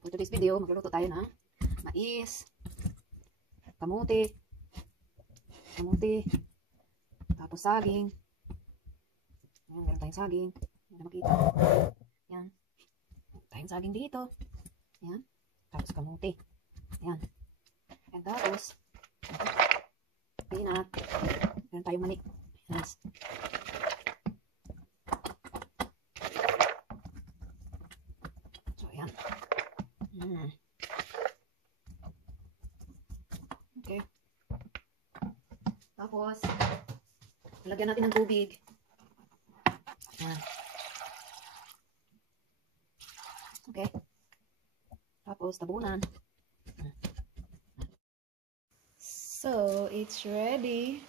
For today's video, magluluto tayo ng mais, kamuti, tapos saging. Ayan, meron tayong saging. Hindi na makita. Ayan. Meron tayong saging dito. Ayan. Tapos kamuti. Ayan. And tapos, peanut. Meron tayong mani. Yes. So, ayan. Okay. Tapos, lagyan natin ng tubig. Ayan. Okay. Tapos, tabunan. So, it's ready.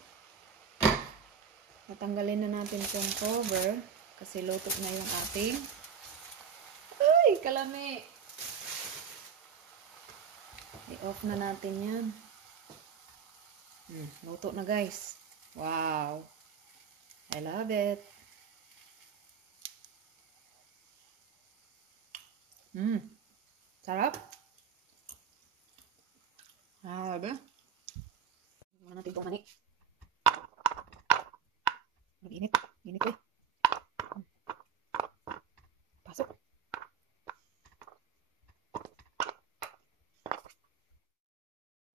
Natanggalin na natin itong cover kasi luto na yung ating. Ay, kalami! I-off na natin yan. Luto na, guys. Wow! I love it. Sarap. Grabe. Tingnan natin itong mani. Mag-init. Init eh. Pasok.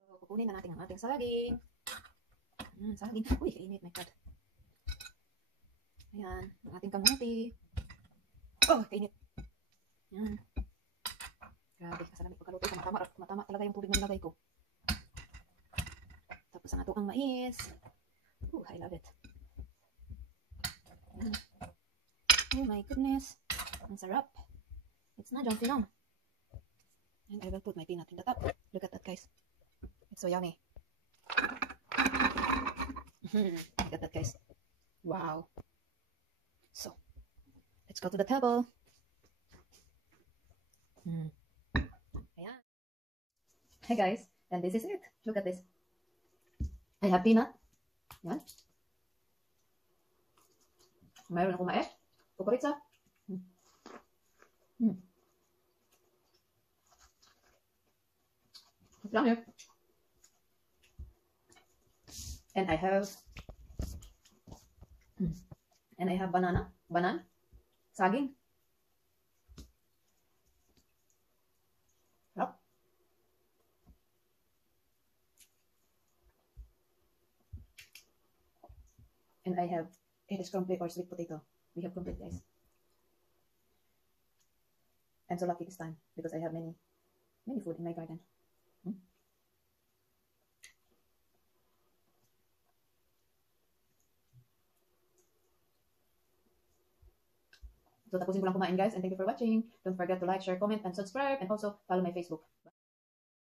So, kukunin na natin ang ating saging. Saging. Uy, kainit. My God. Ayan. Ang ating kamuti. Oh, kainit. Ayan. Grabe. Kasalamit pagkaluto. Matama talaga yung tubig na nilagay ko. Tapos ang ato ang mais. I love it. Ayan. Oh my goodness. Ang sarap. It's not jumping on. And I will put my peanut in the top. Look at that, guys. It's so yummy. Look at that, guys. Wow. So, let's go to the table. Ayan. Hey guys, and this is it. Look at this. I have peanut. Ayan. Mayroon akong mais. Kukuritsa. Yummy. And I have banana, saging. Yep. And I have it is complete or sweet potato. We have complete, guys. I'm so lucky this time because I have many food in my garden. So tapusin ko lang kumain, guys, and thank you for watching. Don't forget to like, share, comment, and subscribe, and also follow my Facebook.